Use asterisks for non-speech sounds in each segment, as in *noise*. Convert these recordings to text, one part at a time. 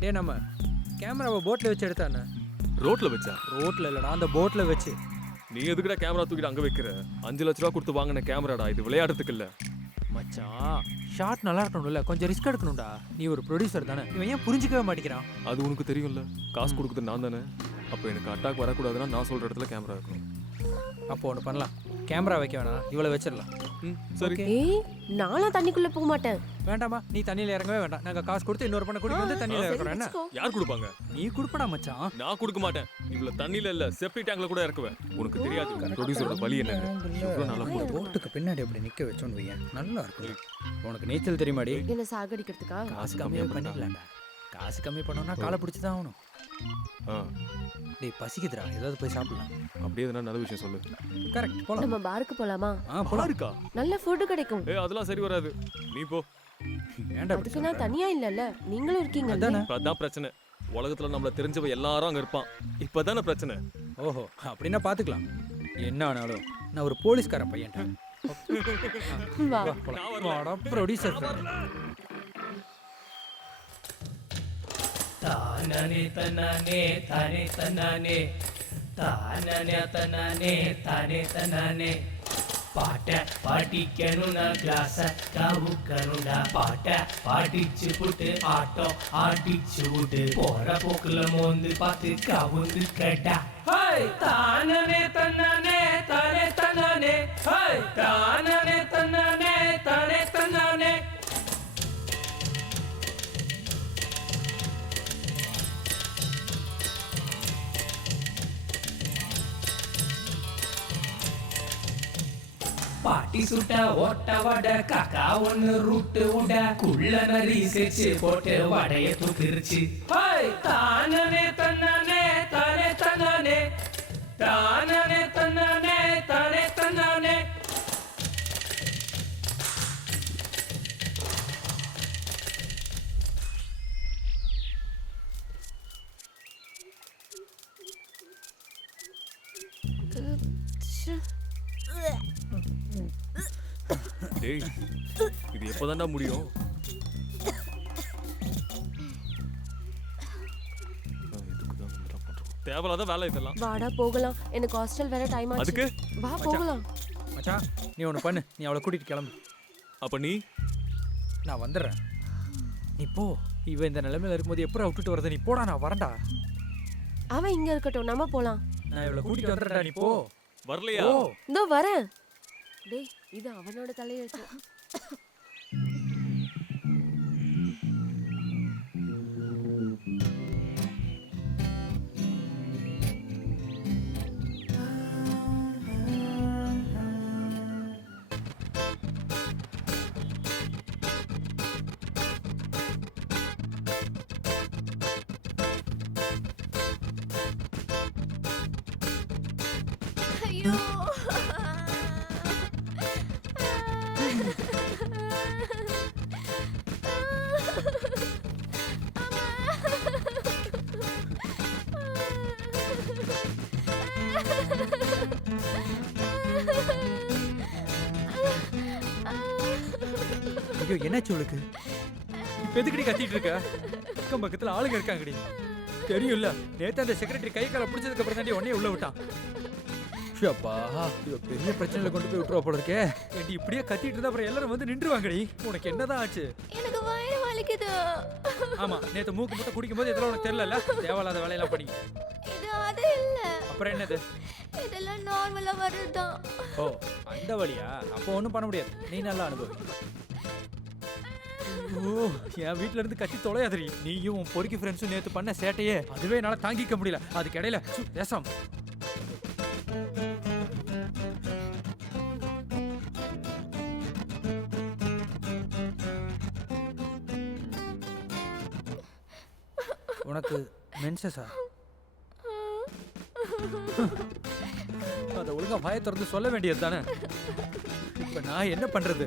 டே நம்ம கேமராவை போட்டில் வச்சு எடுத்தானே ரோட்ல வச்சா? ரோட்டில் இல்லைடா அந்த போட்டில் வச்சு. நீ எதுக்குடா கேமரா தூக்கிட்டு அங்க வைக்கிற? அஞ்சு லட்ச ரூபா கொடுத்து வாங்கின கேமராடா இது விளையாடுறதுக்கு இல்ல. மச்சான் ஷார்ட் நல்லா இருக்கணும்ல கொஞ்சம் ரிஸ்க் எடுக்கணும்டா. நீ ஒரு ப்ரொடியூசர் தானே. இவன் ஏன் புரிஞ்சிக்கவே மாட்டேங்கிறான்? அது உனக்கு தெரியும்ல. காசு கொடுக்குறது நான் தானே. அப்போ எனக்கு அட்டாக் வரக்கூடாதுன்னா நான் சொல்ற இடத்துல கேமரா இருக்கணும். அப்போ ஒன்று பண்ணலாம். கேமரா வைக்க வேணாம். இவ்வளோ வச்சிடலாம். ம் சரி. ஏய் நானும் தண்ணிக்குள்ள போக மாட்டேன். வேண்டாமா நீ தண்ணியில் இறங்கவே வேண்டாம். நாங்கள் காசு கொடுத்து இன்னொரு பண்ண கூட்டிட்டு வந்து தண்ணியில் இறக்குறோம். என்ன. யார் கொடுப்பாங்க? நீ கொடுப்படா மச்சான். நான் கொடுக்க மாட்டேன். இவ்வளவு தண்ணியில இல்ல செப்டி டேங்க்ல கூட இறக்குவேன். உனக்கு தெரியாது. ப்ரொடியூசரோட நல்லா போகுது. போட்டுக்கு பின்னாடி அப்படி நிற்க வச்சோன்னு வையன். நல்லா இருக்கும். உனக்கு நீச்சல் தெரியுமாடி? என்ன சாகடிக்கிறதுக்கா? காசு கம்மியாக பண்ணிடலாம்டா காசு கம்மி பண்ணோம்னா காலை பிடிச்சி தான் ஆகணும். ஆ, டேய் பசிக்குதுடா. ஏதாவது போய் சாப்பிடலாம். அப்படியே எதுனா நல்ல விஷயம் சொல்லு. கரெக்ட் போலாம். நம்ம பாருக்கு போலாமா? ஆ போலாம். இருக்கா நல்ல ஃபுட் கிடைக்கும். ஏ அதெல்லாம் சரி வராது. நீ போ. ஏன்டா அதுக்கு நான் தனியா இல்லல்ல. நீங்களும் இருக்கீங்க அதானே? அதான் பிரச்சனை. உலகத்துல நம்மள தெரிஞ்சவ எல்லாரும் அங்க இருப்பான். இப்பதானே பிரச்சனை. ஓஹோ அப்படின்னா பார்த்துக்கலாம் என்ன ஆனாலும் நான் ஒரு போலீஸ்கார பையன்டா. *laughs* வா. ப்ரொடியூசர் தானே தனனே தானே தனனே தானே தனனே தானே தனனே பாட்ட பாட்டிக்கணும்னா கிளாஸ கவுக்கணும்டா பாட்ட. பாட்டிச்சு புட்டு ஆட்டோ ஆட்டிச்சு விட்டு போற போக்குல மோந்து பார்த்து கவுந்து கேட்டா. தானே தன்னே தானே தன்னே தானே பாட்டி சுட்ட ஓட்ட வட காக்கா ஒண்ணு ரூட்டு உட. குள்ள நரி செச்சு போட்டு வடைய தூக்கிருச்சு. ஹாய் தன் இது எப்பதான்டா முடியும். தேவையில்லாத வேலை இதெல்லாம். வாடா போகலாம். எனக்கு ஹாஸ்டல் வேற டைம் ஆச்சு. அதுக்கு? வா போகலாம். மச்சான் நீ ஒன்று பண்ணு. நீ அவளை கூட்டிட்டு கிளம்பு. அப்ப நீ? நான் வந்துடுறேன். நீ போ. இவ இந்த நிலைமையில இருக்கும்போது எப்படி விட்டுட்டு வரது நீ போடா நான் வரேன்டா. அவன் இங்க இருக்கட்டும். நம்ம போலாம். நான் இவளை கூட்டிட்டு வந்துடுறேன்டா நீ போ. வரலையா? இதோ வரேன். டேய் இது அவனோட தலையெழுத்து ஐயோ என்னாச்சு உனக்கு? இப்ப எதுக்குடி கத்திட்டு இருக்க? அக்கம் பக்கத்துல ஆளுங்க இருக்காங்கடி. தெரியும்ல நேத்து அந்த செக்ரட்டரி கை காலை பிடிச்சதுக்கு அப்புறம் தாண்டி உடனே உள்ள விட்டான். ஷப்பா இவ பெரிய பிரச்சனையில கொண்டு போய் விட்டுருவா போல இருக்கே. ஏண்டி இப்படியே கத்திட்டு இருந்தா அப்புறம் எல்லாரும் வந்து நின்றுவாங்கடி. உனக்கு என்னதான் ஆச்சு? எனக்கு வயிறு வலிக்குது. ஆமா நேத்து மூக்கு முட்டை குடிக்கும் போது இதெல்லாம் உனக்கு தெரியல தேவையில்லாத வேலையெல்லாம் பண்ணி. இது அது இல்ல. அப்புறம் என்னது? இதெல்லாம் நார்மலா வருதுதான் ஓ அந்த வழியா அப்போ ஒன்றும் பண்ண முடியாது. நீ நல்லா அனுபவி. என் வீட்ல இருந்து கட்டி தொலையாதடி. நீயும் உன் பொறுக்கி ஃப்ரெண்ட்ஸும் நேத்து பண்ண சேட்டையே அதுவே என்னால தாங்கிக்க முடியல. அதுக்கு இடையில சு, பேசாம. உனக்கு மென்சஸா *laughs* அதை ஒழுங்கா வாயை திறந்து சொல்ல வேண்டியது தானே இப்ப நான் என்ன பண்றது?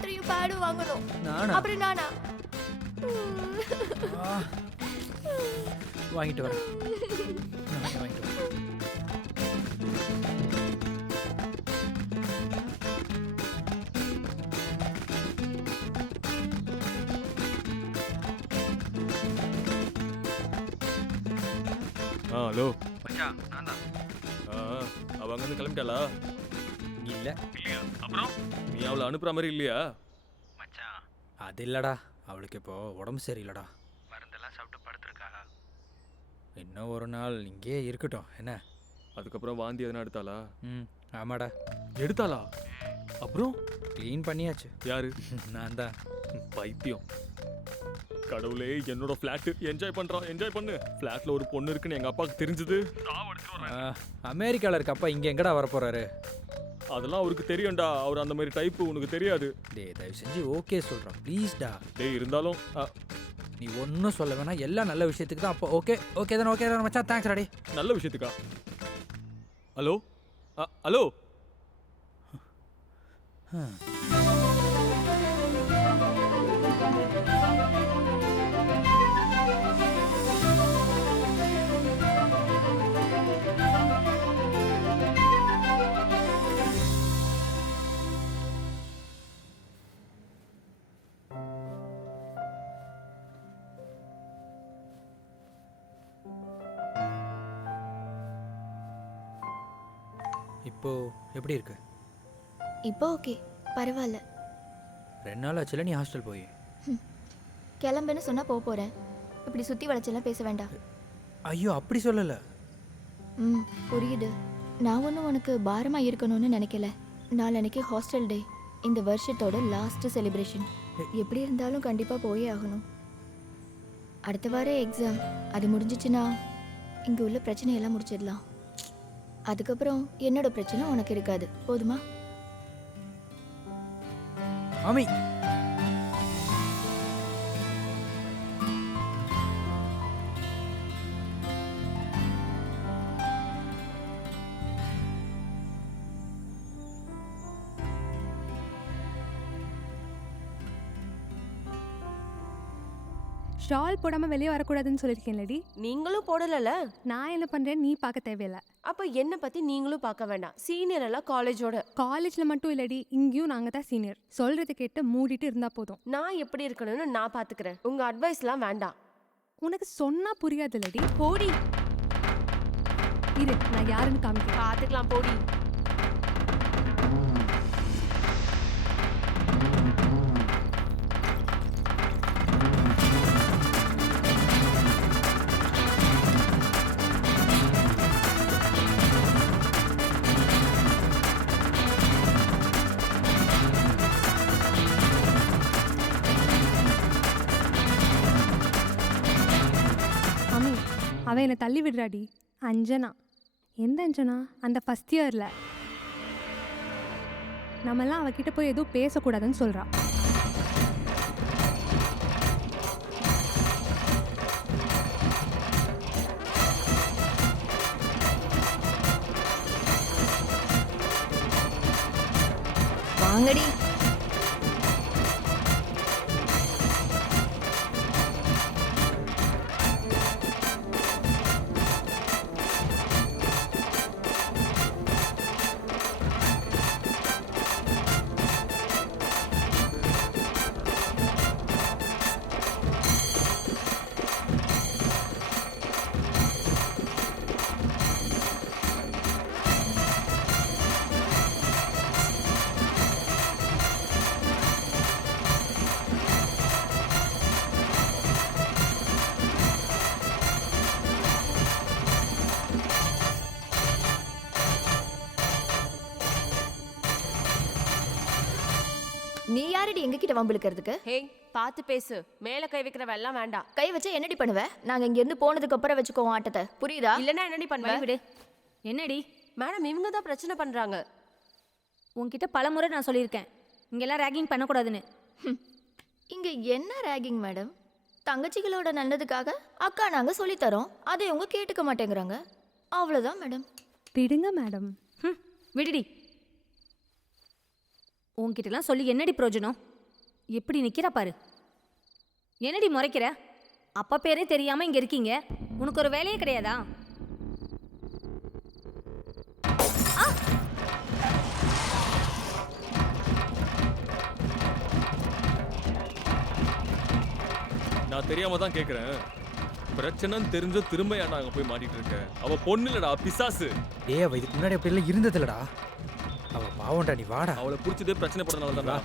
பாட்டையும் பேடும் வாங்கணும். நானா? அப்புறம் நானா? வாங்கிட்டு வரேன். வாங்கிட்டு வரேன். ஆ ஹலோ. மச்சான் நான் தான் ஆ. அவ கிளம்பிட்டாளா? இல்லை. அப்புறம் நீ அவளை அனுப்புற மாதிரி இல்லையா? மச்சான். அது இல்லடா. அவளுக்கு இப்போ உடம்பு சரியில்லடா. மருந்தெல்லாம் சாப்பிட்டு படுத்துருக்கா இன்னும் ஒரு நாள் இங்கேயே இருக்கட்டும். என்ன? அதுக்கப்புறம் வாந்தி எதனா எடுத்தாளா? ம் ஆமாடா. எடுத்தாளா? அப்புறம்? க்ளீன் பண்ணியாச்சு. யாரு? *laughs* நான் தான். பைத்தியம். கடவுளே என்னோட ஃப்ளாட் என்ஜாய் பண்றான் என்ஜாய் பண்ணு. ஃப்ளாட்ல ஒரு பொண்ணு இருக்குன்னு எங்க அப்பாவுக்கு தெரிஞ்சது. அமெரிக்காவில் இருக்க அப்பா இங்கே எங்கடா வரப்போறாரு? அதெல்லாம் அவருக்கு தெரியும்டா. அவர் அந்த மாதிரி டைப்பு உனக்கு தெரியாது. டேய் தயவு செஞ்சு ஓகே சொல்கிறேன் ப்ளீஸ்டா டேய் இருந்தாலும் ஆ, நீ ஒன்றும் சொல்ல வேணாம். எல்லாம் நல்ல விஷயத்துக்கு தான். அப்போ ஓகே ஓகே தானே ஓகே தானே மச்சான்? தேங்க்ஸ் ராடி நல்ல விஷயத்துக்கா? ஹலோ? ஆ, ஹலோ? இப்போ எப்படி இருக்கு? இப்போ ஓகே பரவாயில்ல ரெண்டு நாள் ஆச்சுல நீ ஹாஸ்டல் போய். கிளம்புன்னு சொன்னா போக போறேன் இப்படி சுத்தி வளைச்செல்லாம் பேச வேண்டாம். ஐயோ அப்படி சொல்லலை. ம் புரியுது. நான் ஒன்றும் உனக்கு பாரமா இருக்கணும்னு நினைக்கல. நாளன்னைக்கு ஹாஸ்டல் டே இந்த வருஷத்தோட லாஸ்ட் செலிப்ரேஷன் எப்படி இருந்தாலும் கண்டிப்பா போயே ஆகணும். அடுத்த வாரம் எக்ஸாம் அது முடிஞ்சிச்சுன்னா இங்க உள்ள பிரச்சனையெல்லாம் முடிச்சிடலாம். அதுக்கப்புறம் என்னோட பிரச்சனை உனக்கு இருக்காது. போதுமா? மாமி ஷால் போடாம வெளியே வரக்கூடாதுன்னு சொல்லியிருக்கேன்லடி நீங்களும் போடலல நான் என்ன பண்றேன் நீ பார்க்க தேவையில்ல. அப்ப என்ன பத்தி நீங்களும் பார்க்க வேண்டாம். சீனியர் எல்லாம் காலேஜோட காலேஜ்ல மட்டும் இல்லடி இங்கேயும் நாங்க தான் சீனியர் சொல்றது கேட்டு மூடிட்டு இருந்தா போதும். நான் எப்படி இருக்கணும்னு நான் பாத்துக்கிறேன் உங்க அட்வைஸ்லாம் வேண்டாம். உனக்கு சொன்னா புரியாதுல்லடி. போடி. இரு நான் யாருன்னு காமிக்கிறேன். பாத்துக்கலாம் போடி. அவன் என்னை தள்ளி விடுறாடி. அஞ்சனா. எந்த அஞ்சனா? அந்த ஃபஸ்ட் இயர்ல நம்மலாம் அவகிட்ட போய் எதுவும் பேசக்கூடாதுன்னு சொல்றா. வாங்கடி. கிட்ட வம்பிழுக்கிறதுக்கு? ஹே பார்த்து பேசு. மேல கை வைக்கிற வெள்ளம் வேண்டாம். கை வச்சா என்னடி பண்ணுவ? நாங்க இங்க இருந்து போனதுக்கு அப்புறம் வச்சுக்கோவோம் ஆட்டத்தை. புரியுதா? இல்லனா என்னடி பண்ணுவ? விடு. என்னடி? மேடம் இவங்க தான் பிரச்சனை பண்றாங்க. உன்கிட்ட பலமுறை நான் சொல்லியிருக்கேன். இங்கெல்லாம் ரேகிங் பண்ணக்கூடாதுன்னு. இங்க என்ன ரேகிங் மேடம்? தங்கச்சிகளோட நல்லதுக்காக அக்கா நாங்க சொல்லித் தரோம் அதை இவங்க கேட்டுக்க மாட்டேங்கிறாங்க. அவ்வளவுதான் மேடம். விடுங்க மேடம். விடுடி. உன்கிட்டலாம் சொல்லி என்னடி பிரயோஜனம்? எப்படி நிக்கிறா பாரு. என்னடி முறைக்கிற? அப்பா பேரே தெரியாம இங்க இருக்கீங்க. உனக்கு ஒரு வேலையே கிடையாதா? நான் தெரியாம தான் கேட்குறேன் பிரச்சனைன்னு தெரிஞ்சோ திரும்ப ஏன்டா அங்க போய் மாட்டிட்டு இருக்க? அவ பொண்ணு இல்லடா பிசாசு. டேய் அவ இதுக்கு முன்னாடி அப்படி எல்லாம் இருந்ததில்லடா. அவ பாவம்டா நீ வாடா. அவளை பிடிச்சதே பிரச்சனை படுறதுனால தான்டா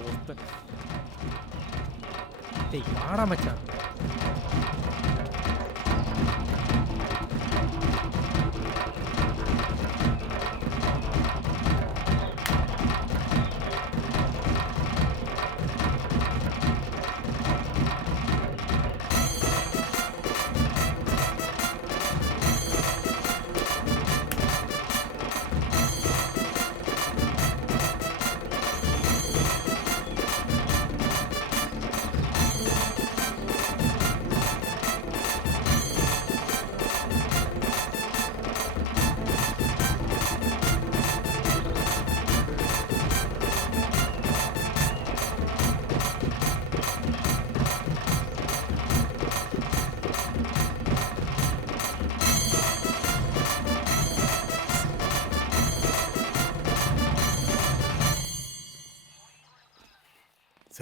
ஒருத்தன் டேய்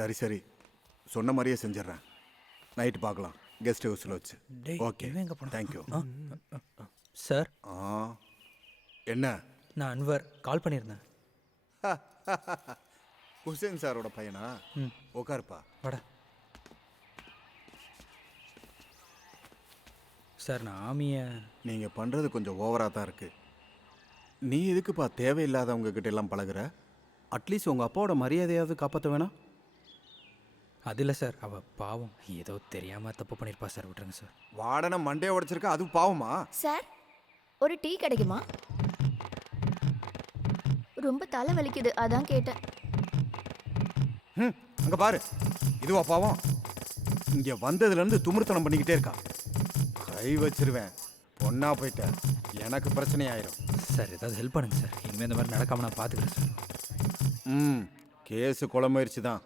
சரி சரி. சொன்ன மாதிரியே செஞ்சிடுறேன். நைட்டு பார்க்கலாம். கெஸ்ட் ஹவுஸில் வச்சு. ஓகே. எங்க போனான்? Thank you sir. ஆ. என்ன? நான் அன்வர். கால் பண்ணியிருந்தேன். ஹுசேன் சாரோட பையனா. உட்காருப்பா வாடா. சார் நான் ஆமியை. நீங்கள் பண்ணுறது கொஞ்சம் ஓவராக தான் இருக்கு. நீ எதுக்குப்பா தேவையில்லாதவங்க கிட்ட எல்லாம் பழகுற? அட்லீஸ்ட் உங்கள் அப்பாவோட மரியாதையாவது காப்பாற்ற வேணாம். அது இல்லை சார். அவ பாவம். ஏதோ தெரியாமல் தப்பு பண்ணியிருப்பா சார். விட்டுருங்க சார். வாடனை மண்டையை உடைச்சிருக்க? அது பாவமா? சார் ஒரு டீ கிடைக்குமா? ரொம்ப தலை வலிக்குது. அதான் கேட்டேன். ம் அங்கே பாரு. இதுவா பாவம். இங்கே வந்ததுலேருந்து துமிர்த்தனம் பண்ணிக்கிட்டே இருக்கா. கை வச்சிருவேன். பொண்ணா போயிட்டேன் எனக்கு பிரச்சனை ஆயிரும் சார் ஏதாவது ஹெல்ப் பண்ணுங்க சார். இனிமேல் இந்த மாதிரி நடக்காம நான் பார்த்துக்கிறேன் சார். ம் கேஸு கொலை முயற்சி தான்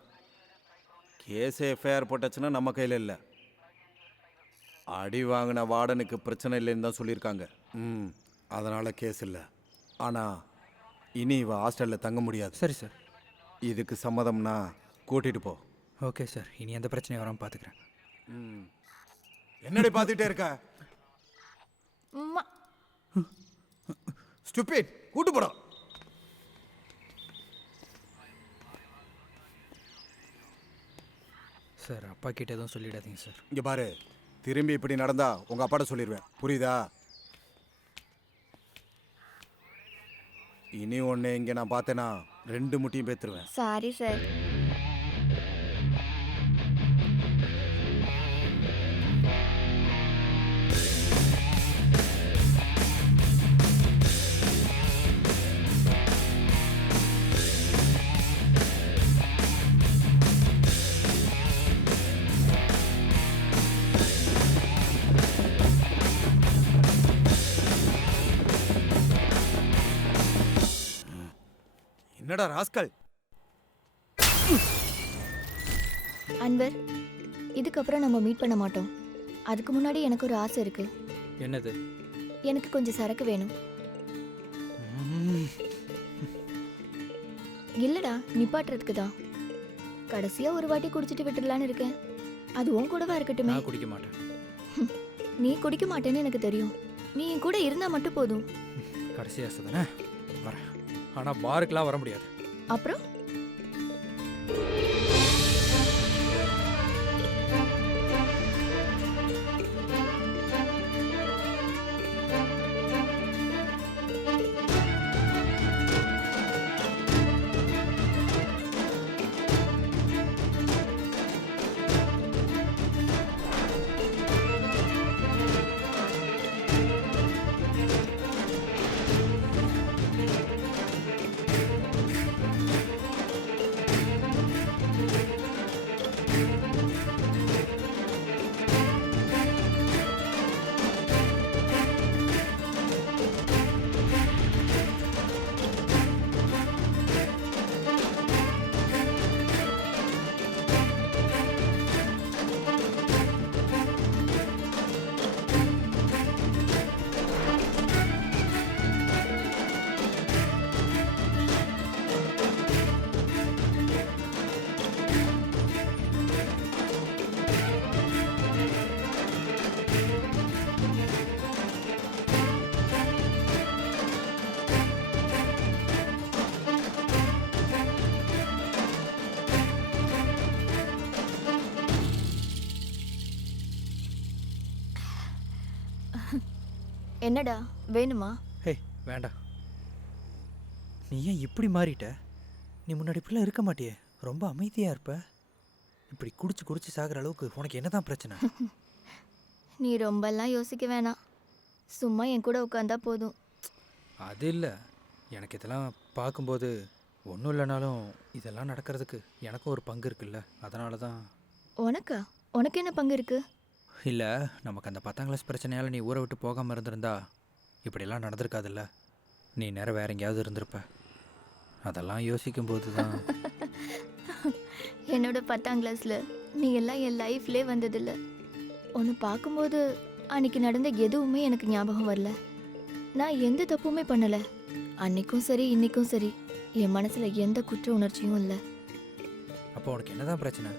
கேஸ் எஃப்ஐஆர் போட்டாச்சுன்னா நம்ம கையில் இல்லை. அடி வாங்கின வார்டனுக்கு பிரச்சனை இல்லைன்னு தான் சொல்லியிருக்காங்க. ம் அதனால் கேஸ் இல்லை. ஆனால் இனி இவ ஹாஸ்டலில் தங்க முடியாது. சரி சார். இதுக்கு சம்மதம்னா கூட்டிகிட்டு போ. Okay sir. இனி எந்த பிரச்சனையும் வராமல் பார்த்துக்கிறேன் ம். என்னடி பார்த்துட்டே இருக்க? அம்மா ஸ்டூபிட் கூட்டு போடா சார் அப்பா கிட்ட எதுவும் சொல்லிடாதீங்க சார். இங்கே பாரு திரும்பி இப்படி நடந்தா உங்கள் அப்பாட்ட சொல்லிடுவேன் புரியுதா? இனி ஒன்று இங்கே நான் பார்த்தேன்னா ரெண்டு முட்டியும் பேத்துருவேன். சாரி சார் என்னடா ராஸ்கல்? அன்வர் இதுக்கப்புறம் நம்ம மீட் பண்ண மாட்டோம். அதுக்கு முன்னாடி எனக்கு ஒரு ஆசை இருக்கு. என்னது? எனக்கு கொஞ்சம் சரக்கு வேணும். இல்லடா நிப்பாட்டுறதுக்கு தான் கடைசியா ஒரு வாட்டி குடிச்சிட்டு விட்டுடலான்னு இருக்கேன். அது உன் கூடவா இருக்கட்டுமே. நான் குடிக்க மாட்டேன். நீ குடிக்க மாட்டேன்னு எனக்கு தெரியும். நீ என் கூட இருந்தா மட்டும் போதும். கடைசி ஆசை தானே? ஆனா ஆனால் வர முடியாது. அப்புறம்? என்னடா? வேணுமா? ஹே வேண்டாம். நீ ஏன் இப்படி மாறிட்ட? நீ முன்னாடி இப்படிலாம் இருக்க மாட்டியே. ரொம்ப அமைதியாக இருப்ப. இப்படி குடிச்சு குடிச்சு சாகிற அளவுக்கு உனக்கு என்னதான் பிரச்சனை? *laughs* நீ ரொம்பலாம் யோசிக்க வேணாம். சும்மா என் கூட உட்காந்தா போதும். அது இல்லை. எனக்கு இதெல்லாம் பார்க்கும்போது ஒன்றும் இல்லைனாலும் இதெல்லாம் நடக்கிறதுக்கு எனக்கும் ஒரு பங்கு இருக்குல்ல. அதனால தான் உனக்கா? உனக்கு என்ன பங்கு இருக்கு? இல்லை நமக்கு அந்த பத்தாம் கிளாஸ் பிரச்சனையால் நீ ஊரை விட்டு போகாமல் இருந்திருந்தா இப்படியெல்லாம் நடந்திருக்காதுல்ல. நீ நேரம் வேற எங்கேயாவது இருந்திருப்ப. அதெல்லாம் யோசிக்கும்போது தான் என்னோட பத்தாம் கிளாஸில் நீ எல்லாம் என் லைஃப்லே வந்ததில்ல. உன்னை பார்க்கும்போது அன்னைக்கு நடந்த எதுவுமே எனக்கு ஞாபகம் வரல. நான் எந்த தப்புமே பண்ணலை. அன்னைக்கும் சரி இன்னைக்கும் சரி. என் மனசில் எந்த குற்ற உணர்ச்சியும் இல்லை. அப்போ உனக்கு என்னதான் பிரச்சனை?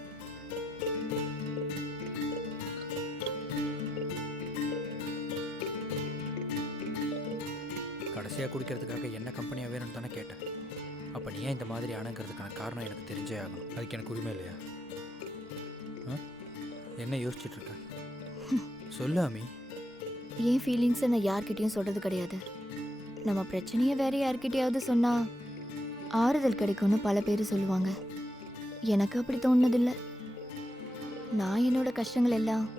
கடைசியாக குடிக்கிறதுக்காக என்ன கம்பெனியாக வேணும்னு தானே கேட்டேன். அப்போ நீ ஏன் இந்த மாதிரி ஆனங்கிறதுக்கான காரணம் எனக்கு தெரிஞ்சே ஆகணும். அதுக்கு எனக்கு உரிமை இல்லையா? ஆ? என்ன யோசிச்சுட்டு இருக்க சொல்லு அமி. என் ஃபீலிங்ஸை நான் யார்கிட்டயும் சொல்கிறது கிடையாது. நம்ம பிரச்சனையை வேற யார்கிட்டயாவது சொன்னால் ஆறுதல் கிடைக்கும்னு பல பேர் சொல்லுவாங்க. எனக்கு அப்படி தோணுனதில்லை. நான் என்னோட கஷ்டங்கள் எல்லாம்